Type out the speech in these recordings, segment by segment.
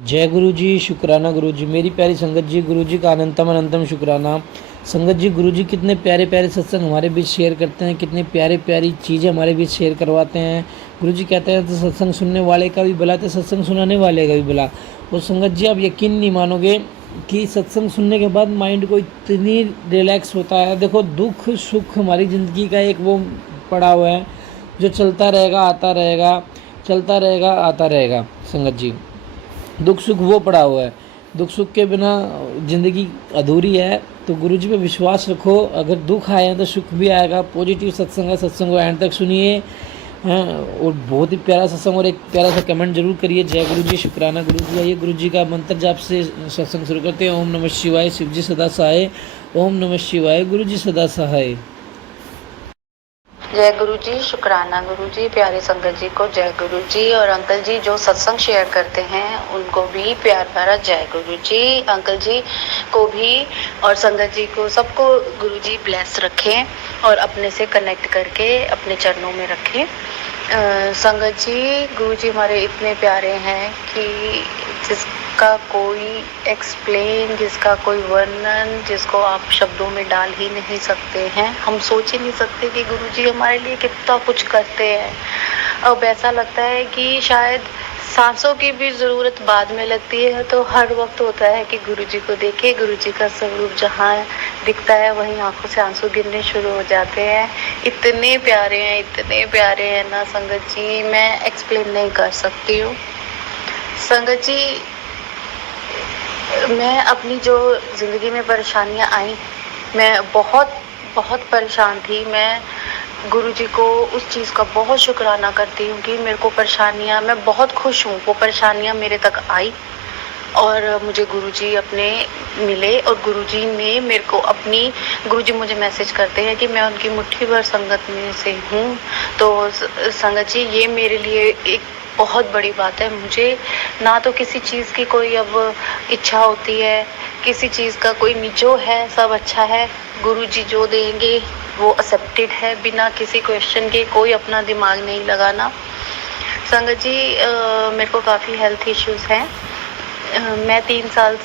जय गुरु जी, शुक्राना गुरु जी। मेरी प्यारी संगत जी, गुरु जी का अनंतम अनंतम शुक्राना। संगत जी, गुरु जी कितने प्यारे प्यारे सत्संग हमारे बीच शेयर करते हैं, कितनी प्यारे प्यारी चीज़ें हमारे बीच शेयर करवाते हैं। गुरु जी कहते हैं तो सत्संग सुनने वाले का भी भला, तो सत्संग सुनाने वाले का भी भला। और संगत जी, आप यकीन नहीं मानोगे कि सत्संग सुनने के बाद माइंड को इतनी रिलैक्स होता है। देखो, दुख सुख हमारी ज़िंदगी का एक वो पड़ा हुआ है जो चलता रहेगा आता रहेगा, चलता रहेगा आता रहेगा। संगत जी, दुख सुख वो पड़ा हुआ है, दुख सुख के बिना ज़िंदगी अधूरी है। तो गुरु जी पे विश्वास रखो, अगर दुख आए तो सुख भी आएगा। पॉजिटिव सत्संग है, सत्संग को एंड तक सुनिए। हाँ, और बहुत ही प्यारा सत्संग। और एक प्यारा सा कमेंट जरूर करिए। जय गुरु जी, शुक्राना गुरु जी। आइए गुरु जी का मंत्र जाप से सत्संग शुरू करते हैं। ओम नमः शिवाय, शिव जी सदा सहाय। ओम नमः शिवाय, गुरु जी सदा सहाय। जय गुरु जी, शुक्राना गुरु जी। प्यारे संगत जी को जय गुरु जी। और अंकल जी जो सत्संग शेयर करते हैं उनको भी प्यार भरा जय गुरु जी। अंकल जी को भी और संगत जी को सबको गुरु जी ब्लेस रखें और अपने से कनेक्ट करके अपने चरणों में रखें। संगत जी, गुरु जी हमारे इतने प्यारे हैं कि जिसका कोई एक्सप्लेन, जिसका कोई वर्णन, जिसको आप शब्दों में डाल ही नहीं सकते हैं। हम सोच ही नहीं सकते कि गुरुजी हमारे लिए कितना कुछ करते हैं। अब ऐसा लगता है कि शायद सांसों की भी ज़रूरत बाद में लगती है, तो हर वक्त होता है कि गुरुजी को देखे, गुरुजी का स्वरूप जहाँ दिखता है वहीं आंखों से आंसू गिरने शुरू हो जाते हैं। इतने प्यारे हैं, इतने प्यारे हैं ना संगत जी, मैं एक्सप्लेन नहीं कर सकती हूँ। संगत जी, मैं अपनी जो ज़िंदगी में परेशानियां आई, मैं बहुत बहुत परेशान थी। मैं गुरुजी को उस चीज़ का बहुत शुक्राना करती हूँ कि मेरे को परेशानियां, मैं बहुत खुश हूँ वो परेशानियां मेरे तक आई और मुझे गुरुजी अपने मिले। और गुरुजी ने मेरे को अपनी, गुरुजी मुझे मैसेज करते हैं कि मैं उनकी मुट्ठी भर संगत में से हूँ। तो संगत जी, ये मेरे लिए एक बहुत बड़ी बात है। मुझे ना तो किसी चीज़ की कोई अब इच्छा होती है, किसी चीज़ का कोई जो है सब अच्छा है। गुरुजी जो देंगे वो एक्सेप्टेड है, बिना किसी क्वेश्चन के, कोई अपना दिमाग नहीं लगाना। संगत जी, मेरे को काफ़ी हेल्थ इश्यूज़ हैं। मैं 2-3 साल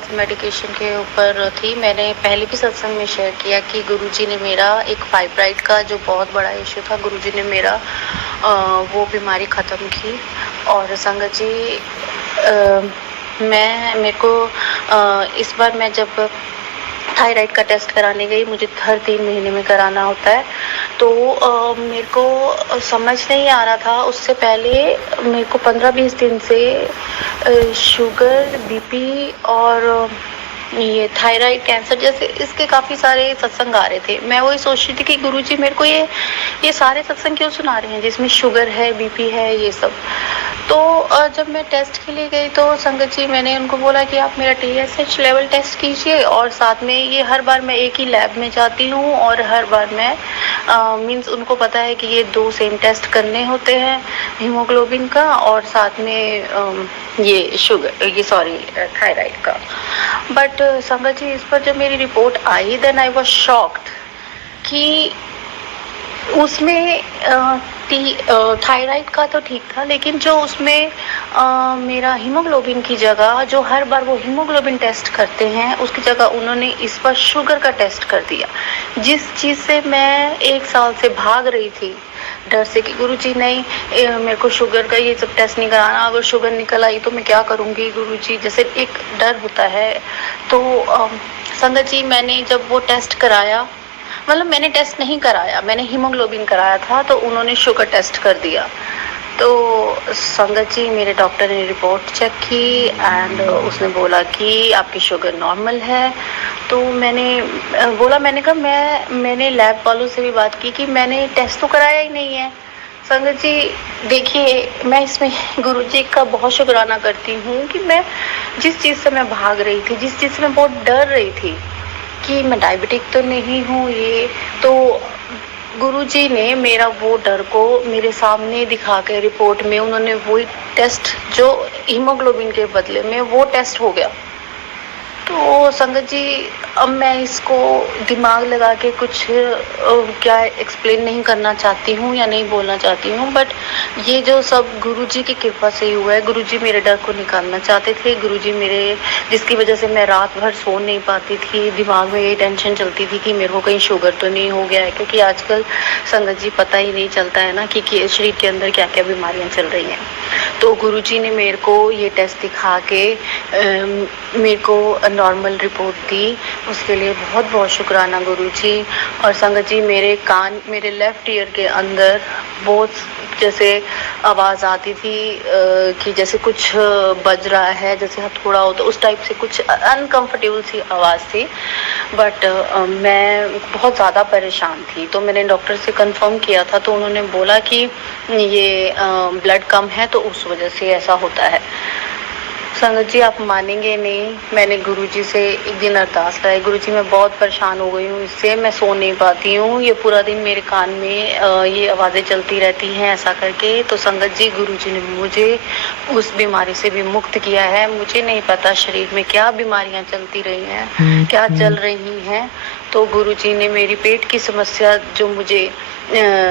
से मेडिकेशन के ऊपर थी। मैंने पहले भी सत्संग में शेयर किया कि गुरुजी ने मेरा एक फाइब्राइड का जो बहुत बड़ा इशू था, गुरुजी ने मेरा वो बीमारी ख़त्म की। और संगत जी, मेरे को इस बार मैं जब थायराइड का टेस्ट कराने गई, मुझे हर 3 महीने में कराना होता है, तो मेरे को समझ नहीं आ रहा था। उससे पहले मेरे को 15-20 दिन से शुगर, बीपी और ये थायराइड, कैंसर जैसे इसके काफ़ी सारे सत्संग आ रहे थे। मैं वही सोच रही थी कि गुरुजी मेरे को ये सारे सत्संग क्यों सुना रहे हैं जिसमें शुगर है, बीपी है, ये सब। तो जब मैं टेस्ट के लिए गई तो संगत जी, मैंने उनको बोला कि आप मेरा TSH लेवल टेस्ट कीजिए। और साथ में ये हर बार मैं एक ही लैब में जाती हूँ और हर बार मैं मीन्स उनको पता है कि ये 2 सेम टेस्ट करने होते हैं, हीमोग्लोबिन का और साथ में ये शुगर, ये सॉरी, थायराइड का। बट संगत जी, इस पर जब मेरी रिपोर्ट आई, देन आई वाज शॉक्ड कि उसमें थायराइड का तो ठीक था, लेकिन जो उसमें मेरा हीमोग्लोबिन की जगह, जो हर बार वो हीमोग्लोबिन टेस्ट करते हैं, उसकी जगह उन्होंने इस बार शुगर का टेस्ट कर दिया। जिस चीज़ से मैं 1 साल से भाग रही थी, डर से कि गुरुजी नहीं, मेरे को शुगर का ये सब टेस्ट नहीं कराना, अगर शुगर निकल आई तो मैं क्या करूँगी गुरुजी, जैसे एक डर होता है। तो संगत जी, मैंने जब वो टेस्ट कराया, मतलब मैंने टेस्ट नहीं कराया, मैंने हीमोग्लोबिन कराया था, तो उन्होंने शुगर टेस्ट कर दिया। तो संगत जी, मेरे डॉक्टर ने रिपोर्ट चेक की एंड उसने बोला कि आपकी शुगर नॉर्मल है। तो मैंने कहा, मैंने लैब वालों से भी बात की कि मैंने टेस्ट तो कराया ही नहीं है। संगत जी देखिए, मैं इसमें गुरुजी का बहुत शुक्राना करती हूँ कि मैं जिस चीज़ से मैं भाग रही थी, जिस चीज़ से मैं बहुत डर रही थी कि मैं डायबिटिक तो नहीं हूँ, ये तो गुरुजी ने मेरा वो डर को मेरे सामने दिखा के रिपोर्ट में उन्होंने वही टेस्ट, जो हीमोग्लोबिन के बदले में वो टेस्ट हो गया। तो संगत जी, अब मैं इसको दिमाग लगा के कुछ क्या एक्सप्लेन नहीं करना चाहती हूँ या नहीं बोलना चाहती हूँ, बट ये जो सब गुरुजी की कृपा से ही हुआ है। गुरुजी मेरे डर को निकालना चाहते थे। गुरुजी मेरे, जिसकी वजह से मैं रात भर सो नहीं पाती थी, दिमाग में यही टेंशन चलती थी कि मेरे को कहीं शुगर तो नहीं हो गया है, क्योंकि आजकल संगत जी पता ही नहीं चलता है ना कि शरीर के अंदर क्या क्या बीमारियां चल रही हैं। तो गुरुजी ने मेरे को ये टेस्ट दिखा के मेरे को नॉर्मल रिपोर्ट दी। उसके लिए बहुत बहुत शुक्राना गुरुजी। और संगत जी, मेरे लेफ्ट ईयर के अंदर बहुत जैसे आवाज़ आती थी कि जैसे कुछ बज रहा है, जैसे हथौड़ा हो, तो उस टाइप से कुछ अनकंफर्टेबल सी आवाज़ थी। बट मैं बहुत ज़्यादा परेशान थी, तो मैंने डॉक्टर से कंफर्म किया था, तो उन्होंने बोला कि ये ब्लड कम है, तो उस वजह से ऐसा होता है। संगत जी, आप मानेंगे नहीं, मैंने गुरुजी से एक दिन अरदास कराई। गुरुजी, मैं बहुत परेशान हो गई हूँ, इससे मैं सो नहीं पाती हूँ, ये पूरा दिन मेरे कान में ये आवाज़ें चलती रहती हैं ऐसा करके। तो संगत जी, गुरुजी ने मुझे उस बीमारी से भी मुक्त किया है। मुझे नहीं पता शरीर में क्या बीमारियां चलती रही हैं, क्या चल रही हैं। तो गुरुजी ने मेरी पेट की समस्या, जो मुझे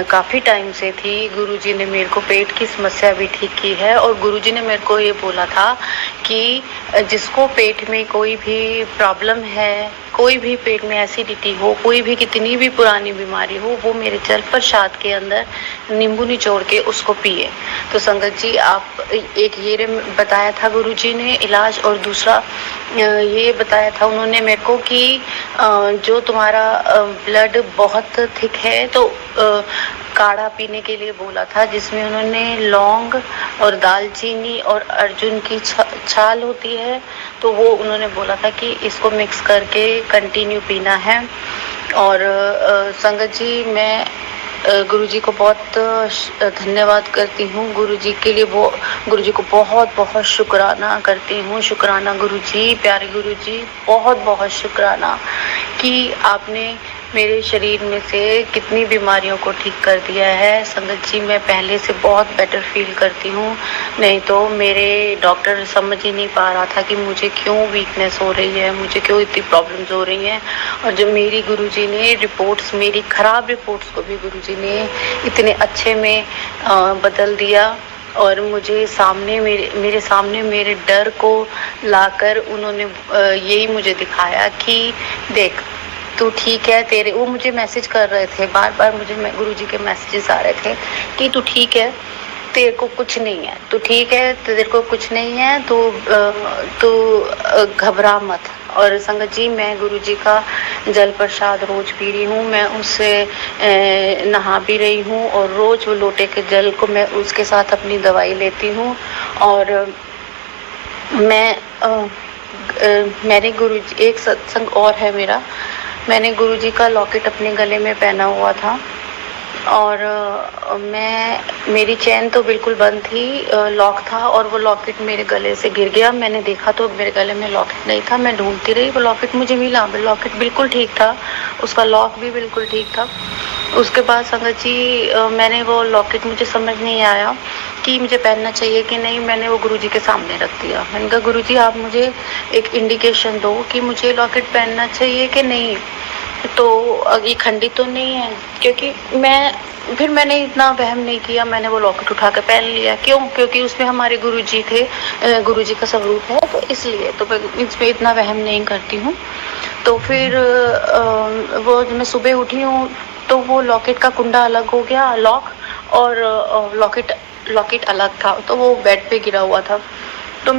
काफ़ी टाइम से थी, गुरुजी ने मेरे को पेट की समस्या भी ठीक की है। और गुरुजी ने मेरे को ये बोला था कि जिसको पेट में कोई भी प्रॉब्लम है, कोई भी पेट में एसिडिटी हो, कोई भी कितनी भी पुरानी बीमारी हो, वो मेरे जल प्रसाद के अंदर नींबू निचोड़ के उसको पिए। तो संगत जी, आप एक ये बताया था गुरुजी ने इलाज, और दूसरा ये बताया था उन्होंने मेरे को कि जो तुम्हारा ब्लड बहुत थिक है, तो काढ़ा पीने के लिए बोला था, जिसमें उन्होंने लौंग और दालचीनी और अर्जुन की छाल होती है, तो वो उन्होंने बोला था कि इसको मिक्स करके कंटिन्यू पीना है। और संगत जी, मैं गुरुजी को बहुत धन्यवाद करती हूँ। गुरुजी के लिए गुरुजी को बहुत बहुत शुक्राना करती हूँ। शुक्राना गुरुजी, प्यारे गुरुजी, बहुत बहुत शुक्राना कि आपने मेरे शरीर में से कितनी बीमारियों को ठीक कर दिया है। संगत जी, मैं पहले से बहुत बेटर फील करती हूँ, नहीं तो मेरे डॉक्टर समझ ही नहीं पा रहा था कि मुझे क्यों वीकनेस हो रही है, मुझे क्यों इतनी प्रॉब्लम्स हो रही हैं। और जो मेरी गुरुजी ने रिपोर्ट्स, मेरी ख़राब रिपोर्ट्स को भी गुरुजी ने इतने अच्छे में बदल दिया। और मुझे सामने मेरे सामने मेरे डर को लाकर उन्होंने यही मुझे दिखाया कि देख, तू ठीक है। तेरे वो मुझे मैसेज कर रहे थे, बार बार मुझे गुरुजी के मैसेजेस आ रहे थे कि तू ठीक है, तेरे को कुछ नहीं है, तू ठीक है, तेरे को कुछ नहीं है, तू घबरा मत। और संगत जी, मैं गुरुजी का जल प्रसाद रोज पी रही हूँ, मैं उससे नहा भी रही हूँ, और रोज वो लोटे के जल को मैं उसके साथ अपनी दवाई लेती हूँ। और मैंने गुरुजी, एक सत्संग और है मेरा, मैंने गुरुजी का लॉकेट अपने गले में पहना हुआ था, और मेरी चैन तो बिल्कुल बंद थी, लॉक था, और वो लॉकेट मेरे गले से गिर गया। मैंने देखा तो मेरे गले में लॉकेट नहीं था, मैं ढूंढती रही, वो लॉकेट मुझे मिला, लॉकेट बिल्कुल ठीक था, उसका लॉक भी बिल्कुल ठीक था। उसके बाद संगत जी, मैंने वो लॉकेट, मुझे समझ नहीं आया कि मुझे पहनना चाहिए कि नहीं, मैंने वो गुरुजी के सामने रख दिया। मैंने कहा, गुरुजी आप मुझे एक इंडिकेशन दो कि मुझे लॉकेट पहनना चाहिए कि नहीं, तो ये खंडित तो नहीं है, क्योंकि मैंने इतना वहम नहीं किया, मैंने वो लॉकेट उठा कर पहन लिया। क्यों? क्योंकि उसमें हमारे गुरुजी थे, गुरुजी का स्वरूप है, तो इसलिए तो मैं इसमें इतना वहम नहीं करती हूँ। तो फिर वो मैं सुबह उठी हूँ तो वो लॉकेट का कुंडा अलग हो गया, लॉक, और लॉकेट अलग था, तो वो बेड पे गिरा हुआ था। तो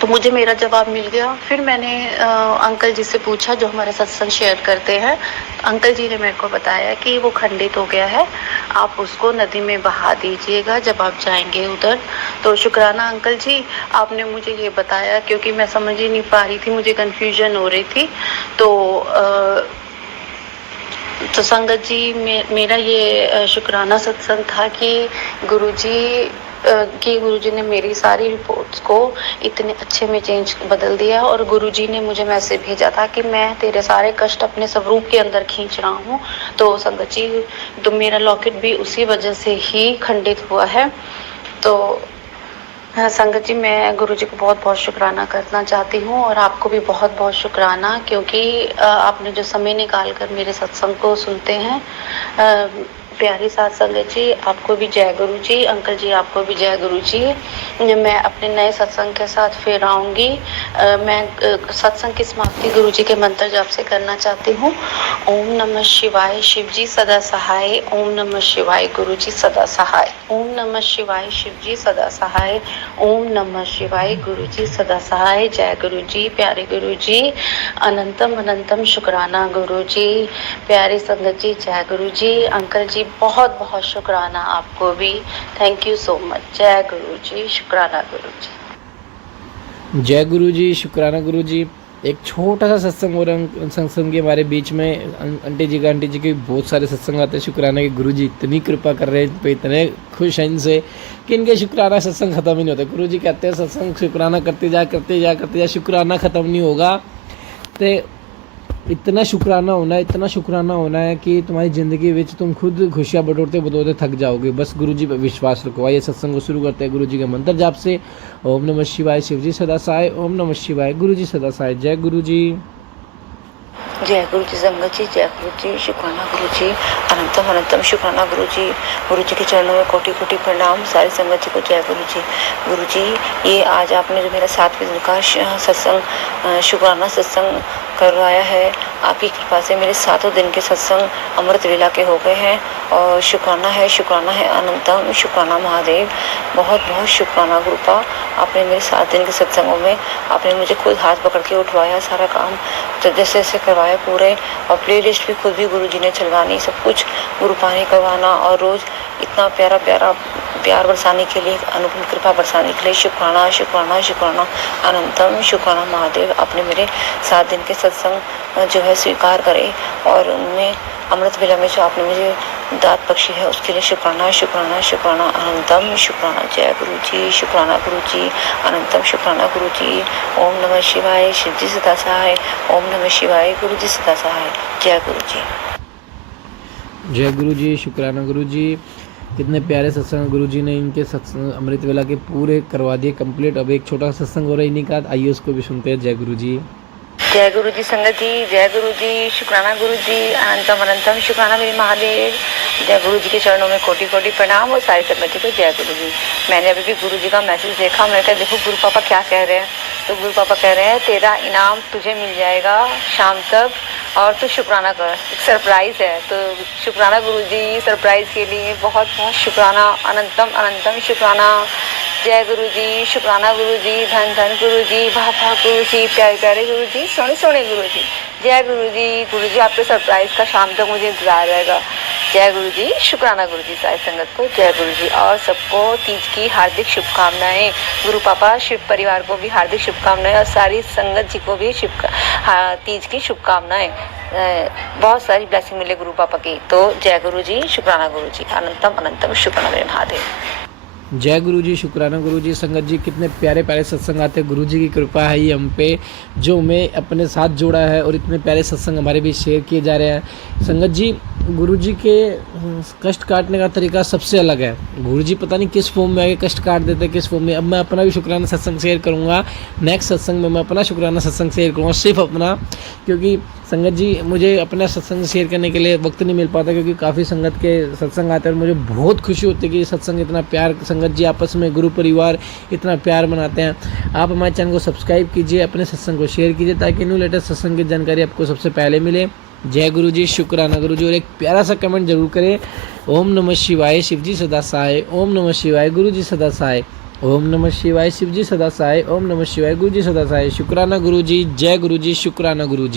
तो मुझे मेरा जवाब मिल गया। फिर मैंने अंकल जी से पूछा, जो हमारे सत्संग शेयर करते हैं। अंकल जी ने मेरे को बताया कि वो खंडित हो गया है, आप उसको नदी में बहा दीजिएगा जब आप जाएंगे उधर। तो शुक्राना अंकल जी, आपने मुझे ये बताया, क्योंकि मैं समझ ही नहीं पा रही थी, मुझे कन्फ्यूजन हो रही थी। तो संगत जी, मेरा ये शुक्राना सत्संग था कि गुरुजी ने मेरी सारी रिपोर्ट्स को इतने अच्छे में बदल दिया। और गुरुजी ने मुझे मैसेज भेजा था कि मैं तेरे सारे कष्ट अपने स्वरूप के अंदर खींच रहा हूँ। तो संगत जी, तो मेरा लॉकेट भी उसी वजह से ही खंडित हुआ है। तो हाँ, संगत जी, मैं गुरुजी को बहुत-बहुत शुकराना करना चाहती हूँ और आपको भी बहुत-बहुत शुकराना, क्योंकि आपने जो समय निकाल कर मेरे सत्संग को सुनते हैं। प्यारी साध संगत जी, आपको भी जय गुरु जी। अंकल जी, आपको भी जय गुरु जी। मैं अपने नए सत्संग के साथ फिर आऊँगी। मैं सत्संग की समाप्ति गुरु जी के मंत्र जाप से करना चाहती हूँ। ओम नमः शिवाय, शिव जी सदा सहाय। ओम नमः शिवाय, गुरु जी सदा सहाय। ओम नमः शिवाय, शिव जी सदा सहाय। ओम नमः शिवाय, गुरु जी सदा सहाय। जय गुरु जी, प्यारे गुरु जी। अनंतम अनंतम शुक्राना गुरु जी। प्यारी संगत जी, जय गुरु जी। अंकल जी, बहुत बहुत शुक्राना आपको भी। Thank you so much. जय गुरु जी, शुक्राना गुरु जी। जय गुरु जी, शुक्राना गुरु जी। एक छोटा सा सत्संग हो रहा है, सत्संग के हमारे बीच में आंटी जी के बहुत सारे सत्संग आते हैं। शुक्राना के गुरु जी इतनी कृपा कर रहे हैं इन पे, इतने खुश हैं इनसे कि इनके शुक्राना सत्संग ख़त्म ही नहीं होता। गुरु जी कहते हैं सत्संग शुक्राना करते जा, शुक्राना ख़त्म नहीं होगा। तो इतना शुक्राना होना है कि तुम्हारी ज़िंदगी में तुम खुद खुशियाँ बटोरते थक जाओगे। बस गुरु जी पर विश्वास रखो। आइए सत्संग को शुरू करते हैं गुरु जी के मंत्र जाप से। ओम नमः शिवाय, शिव जी सदा सहाय। ओम नमः शिवाय, गुरु जी सदा सहाय। जय गुरु जी। जय गुरु जी संगत जी, जय गुरु जी, शुक्राना गुरु जी, अनंतम अनंतम शुक्राना गुरु जी के चरणों में कोटि कोटि प्रणाम। सारी संगत जी को जय गुरु जी। ये आज आपने जो मेरा 7 दिन का सत्संग शुक्राना सत्संग करवाया है, आपकी कृपा से मेरे 7 दिन के सत्संग अमृत वेला के हो गए हैं। और शुक्राना है अनंतम शुक्राना महादेव। बहुत बहुत शुक्राना गुरुपा। आपने मेरे 7 दिन के सत्संगों में आपने मुझे खुद हाथ पकड़ के उठवाया, सारा काम तो जैसे जैसे करवाया पूरे। और प्लेलिस्ट भी खुद भी गुरु जी ने चलवानी, सब कुछ गुरुपा ने करवाना। और रोज़ इतना प्यारा प्यार बरसाने के लिए, अनुपम कृपा बरसाने के लिए शुक्राना अनंतम शुक्राना महादेव। आपने मेरे 7 दिन के सत्संग जो है स्वीकार करे और उनमें अमृत वेला में जो आपने मुझे दात बख्शी है उसके लिए शुक्राना अनंतम शुक्राना। जय गुरु जी, शुक्राना गुरु जी, अनंतम शुक्राना गुरु जी। ओम नमः शिवाय, शिव जी सदा सहाय। ओम नमः शिवाय, गुरु जी सदा सहाय। जय गुरु जी। जय गुरु जी, शुक्राना गुरु जी। कितने प्यारे सत्संग गुरु जी ने इनके सत्संग अमृत वेला के पूरे करवा दिए कंप्लीट। अब एक छोटा सत्संग हो रहा है इन्हीं का, आइए उसको भी सुनते हैं। जय गुरु जी। जय गुरु जी संगत जी, जय गुरु जी, शुक्राना गुरु जी, अनंतम अनंतम शुक्राना मेरे महादेव। जय गुरु जी के चरणों में कोटि कोटि प्रणाम। और सारी संगत जी को जय गुरु जी। मैंने अभी भी गुरु जी का मैसेज देखा, मैंने कहा देखो गुरु पापा क्या कह रहे हैं। तो गुरु पापा कह रहे हैं तेरा इनाम तुझे मिल जाएगा शाम तक और तू शुक्राना कर। एक सरप्राइज़ है, तो शुक्राना गुरु जी। सरप्राइज़ के लिए बहुत बहुत शुक्राना, अनंतम अनंतम शुक्राना। जय गुरु जी, शुक्राना गुरु जी, धन धन गुरु जी, वाह वाह गुरु जी, प्यारे प्यारे गुरु जी, सोने सोने गुरु जी। जय गुरु जी आपके सरप्राइज का शाम तक मुझे इंतजार रहेगा। जय गुरु जी, शुक्राना गुरु जी। सारी संगत को जय गुरु जी और सबको तीज की हार्दिक शुभकामनाएं। गुरु पापा शिव परिवार को भी हार्दिक शुभकामनाएं और सारी संगत जी को भी तीज की शुभकामनाएं। बहुत सारी ब्लेसिंग मिले गुरु पापा की। तो जय गुरु जी, शुक्राना गुरु जी, अनंतम अनंतम शुक्राना मेरे महादेव। जय गुरु जी, शुक्राना गुरु जी। संगत जी कितने प्यारे प्यारे सत्संग आते हैं। गुरु जी की कृपा है ही हम पे, जो हमें अपने साथ जोड़ा है और इतने प्यारे सत्संग हमारे बीच शेयर किए जा रहे हैं। संगत जी, गुरु जी के कष्ट काटने का तरीका सबसे अलग है। गुरु जी पता नहीं किस फॉर्म में आगे कष्ट काट देते हैं, किस फॉर्म में। अब मैं अपना भी शुक्राना सत्संग शेयर करूँगा। नेक्स्ट सत्संग में मैं अपना शुक्राना सत्संग शेयर करूँगा, सिर्फ अपना, क्योंकि संगत जी मुझे अपना सत्संग शेयर करने के लिए वक्त नहीं मिल पाता, क्योंकि काफ़ी संगत के सत्संग आते हैं और मुझे बहुत खुशी होती है कि सत्संग इतना प्यार, संगत जी आपस में गुरु परिवार इतना प्यार बनाते हैं। आप हमारे चैनल को सब्सक्राइब कीजिए, अपने सत्संग को शेयर कीजिए, ताकि न्यू लेटेस्ट सत्संग की जानकारी आपको सबसे पहले मिले। जय गुरु जी, शुक्राना गुरु जी। और एक प्यारा सा कमेंट जरूर करें। ओम नमः शिवाय, शिव जी सदा सहाय। ओम नमः शिवाय, गुरु जी सदा सहाय। ओम नमः शिवाय, शिव जी सदा सहाय। ओम नमः शिवाय, गुरु जी सदा सहाय। शुक्राना गुरु जी, जय गुरु जी, शुक्राना गुरु जी।